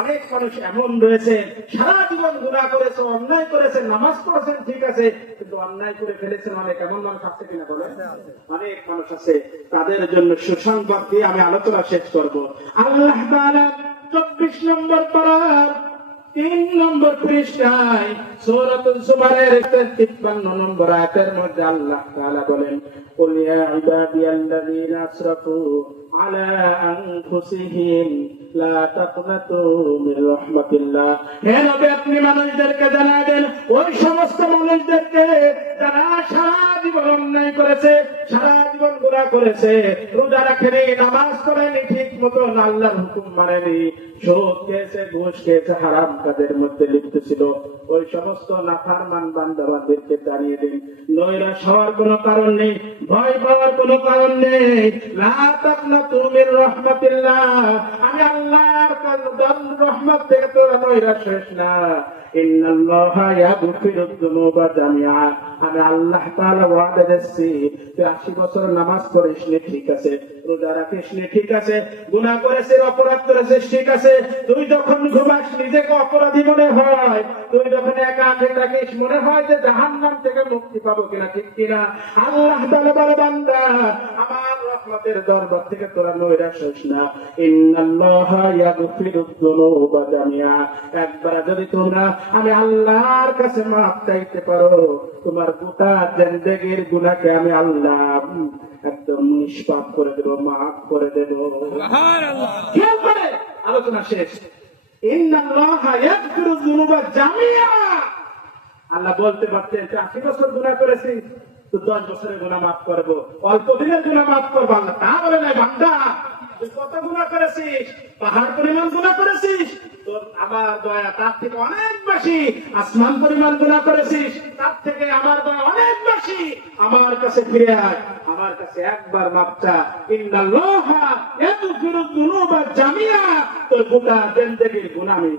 অনেক মানুষ এমন রয়েছে সারা জীবন গুনাহ করেছে, অন্যায় করেছে, নামাজ পড়েছেন ঠিক আছে, কিন্তু অন্যায় করে ফেলেছেন অনেক। এমন মানুষ আছে কিনা বলেন? অনেক মানুষ আছে। তাদের জন্য সুসংবাদ দিয়ে আমি আলোচনা শেষ করব। আল্লাহ তাআলা 24 নম্বর পারার 3 নম্বর পৃষ্ঠায় সূরাতুল জুমারের 53 নম্বর আয়াতের মধ্যে আল্লাহ তাআলা বলেন, কুল ইয়া ইবাদিয়াল্লাযীনা আসরাফু আলা আনফুসিহিম লা তাকনাতু মির রাহমাতিল্লাহ। হে নবী, আপনি মানুষদেরকে জানায় দেন, ওই সমস্ত মানুষদেরকে যারা সারা জীবন অন্যায় করেছে, সারা জীবন গুনাহ করেছে, রোজা রাখেনি, নামাজ পড়েনি ঠিক মতো, আল্লাহর হুকুম মানেনি, সুদ খেয়েছে, ঘুষ খেয়েছে, হারাম কাজের মধ্যে লিপ্ত ছিল, ওই সমস্ত নাফরমান বান্দাদেরকে জানিয়ে দিন, নৈরাশ হওয়ার কোনো কারণ নেই, ভয় পাওয়ার কোনো কারণ নেই। লা তাকনাতু মির রাহমাতিল্লাহ, আমি আল্লাহর রহমত থেকে তোরা নৈরাশ হইস না। ইন্নাল্লাহা ইয়াগফিরুয যুনুবা জামিআ, আমি আল্লাহ তাআলা ওয়াদা দিচ্ছি, তুই 80 বছর নামাজ পড়িস নি ঠিক আছে, রোজা রাখিস নি ঠিক আছে, গুনাহ করেছিস, অপরাধ করেছিস ঠিক আছে, তুই যখন ঘুমাস নিজেকে অপরাধী মনে হয়, তুই যখন একা থাকিস মনে হয় যে জাহান্নাম থেকে মুক্তি পাবো কিনা, ঠিক কিনা? আল্লাহ তাআলা বলে, বান্দা আমার রহমতের দরবার থেকে তোরা নৈরাশ হইস না। ইন্নাল্লাহা ইয়াগফিরুয যুনুবা জামিআ, একবার যদি তোমরা আমি আল্লাহর কাছে মাফ চাইতে পারো, তোমার গোটা জিন্দেগীর গুনাহকে আমি আল্লাহ একদম নিষ্পাপ করে দেব, মাফ করে দেব। সুবহানাল্লাহ। খেয়াল করে আলোচনা শেষ। ইন্নাল্লাহা ইয়াগফিরুয যুনুবা জামিআ, আল্লাহ বলতে পারতেন যে 80 বছর গুনাহ করেছিস, তো 10 বছরের গুনাহ মাফ করব, অল্প দিনের গুনাহ মাফ করব। আল্লাহ তা বলে নাই, বান্দা তুই কত গুনাহ করেছিস, পাহাড় পরিমাণ গুনাহ করেছিস, তোর আমার দয়া তার থেকে অনেক বেশি, আসমান পরিমাণ গুনাহ করেছিস, তার থেকে আমার দয়া অনেক বেশি, আমার কাছে ফিরে আয়, আমার কাছে একবার মাফ চা। ইন্নাল্লাহা ইয়াগফিরুয যুনুবা জামিআ, তোর গোটা জিন্দেগীর গুনাহ আমি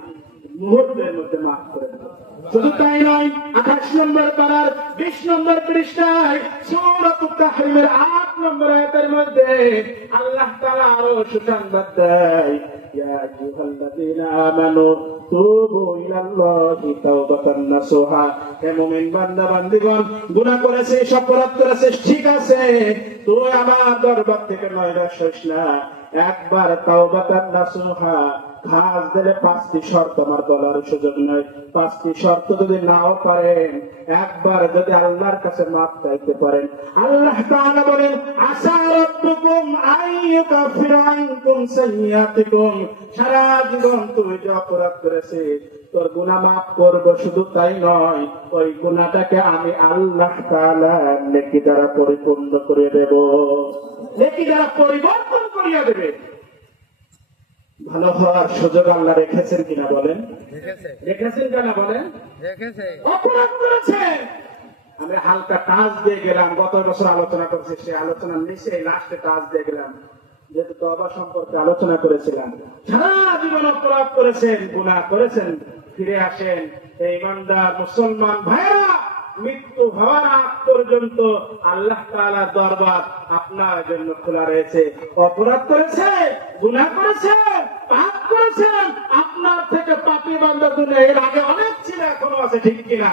মুহূর্তের মধ্যে মাফ করে দেব। শুধু তাই নয়, 28 নম্বর পারার 20 নম্বর পৃষ্ঠায় সূরাতুত তাহরিমের 8 নম্বর আয়াতের মধ্যে আল্লাহ তাআলা আরো সুসংবাদ দেয়, ইয়া আইয়ুহাল্লাযীনা আমানু তুবু ইলাল্লাহি তাওবাতান নাসুহা। হে মুমিন বান্দা বান্দীগণ, গুনাহ করেছিস, অপরাধ করেছিস ঠিক আছে, তুই আমার দরবার থেকে নৈরাশ হইস না, একবার তাওবাতান নাসুহা, ঘাস দিলে 5টি শর্ত আমার বলার সুযোগ নাই, 5টি শর্ত যদি নাও পারেন, একবার যদি আল্লাহর কাছে মাফ চাইতে পারেন, আল্লাহ তাআলা বলেন, আসা রাব্বুকুম আইয়ুকাফিরা আনকুম সাইয়্যাতিকুম, সারা জীবন তুই যে অপরাধ করেছিস তোর গুনাহ মাফ করব। শুধু তাই নয়, ওই গুনাহটাকে আমি আল্লাহ তাআলা নেকি দ্বারা পরিপূর্ণ করে দেব, নেকি দ্বারা পরিবর্তন করিয়া দেবে। ভালো হওয়ার সুযোগ আল্লাহ রেখেছেন কিনা বলেন? রেখেছেন কিনা বলেন? অপরাধ করেছেন, আমি হালকা টাচ দিয়ে গেলাম, গত বছর আলোচনা করছি, সেই আলোচনার নিচে লাস্টে টাচ দিয়ে গেলাম, যেহেতু তওবা সম্পর্কে আলোচনা করেছিলাম। সারা জীবন অপরাধ করেছেন, গুনাহ করেছেন, ফিরে আসেন। এই ইমানদার মুসলমান ভাইরা, মৃত্যু হওয়ার আগ পর্যন্ত আল্লাহ তাআলার দরবার আপনার জন্য খোলা রয়েছে। অপরাধ করেছে, গুনাহ করেছে, পাপ করেছেন, আপনার থেকে পাপী বান্দা দুনিয়া এর আগে অনেক ছিল, এখনো আছে, ঠিক কিনা?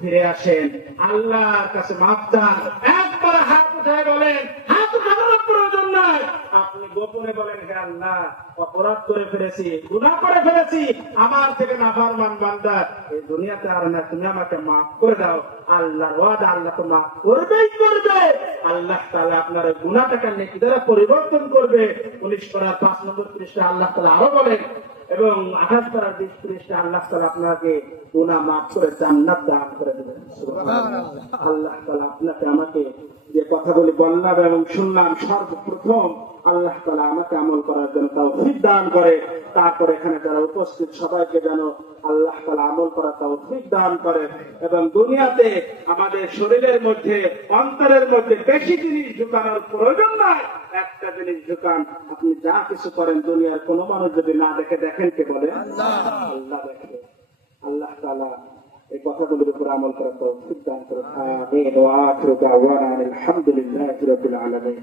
ফিরে আসেন, আল্লাহর কাছে মাফ চান, একবার হাত উঠায় বলেন, হাত উঠানোর প্রয়োজন নাই, আপনি গোপনে বলেন, হে আল্লাহ অপরাধ করে ফেলেছি, গুনাহ করে ফেলেছি, আমার থেকে নাফরমান বান্দা এই দুনিয়াতে আর না, তুমি আমাকে মাফ করে দাও। আল্লাহর ওয়াদা, আল্লাহ তো মাফ করবেই করবে। আল্লাহ তাআলা আপনার গুনাহটাকে নেকি দ্বারা পরিবর্তন করবে। 19 পারার 5 নম্বর পৃষ্ঠা আল্লাহ তাআলা আরো বলেন, এবং 28 পারার 20 পৃষ্ঠা আল্লাহ তাআলা আপনাকে গুনাহ মাফ করে জান্নাত দান করে দেবেন। সুবহানাল্লাহ। আল্লাহ তাআলা আপনাকে আমাকে যে কথাগুলি বললাম এবং শুনলাম, সর্বপ্রথম আল্লাহ তাআলা আমাকে আমল করার জন্য তৌফিক দান করে, তারপর এখানে যারা উপস্থিত সবাইকে যেন আল্লাহ তাআলা আমল করার তৌফিক দান করে, এবং দুনিয়াতে আমাদের শরীরের মধ্যে, অন্তরের মধ্যে বেশি জিনিস ঢুকানোর প্রয়োজন নাই, একটা জিনিস ঢুকান। আপনি যা কিছু করেন দুনিয়ার কোনো মানুষ যদি না দেখে, দেখেন কে বলে? আল্লাহ দেখে। আল্লাহ তাআলা এই কথাগুলোর উপর আমল করার তৌফিক দান করে। আমিন ওয়া আখিরু দাওয়ানা আলহামদুলিল্লাহি রাব্বিল আলামিন।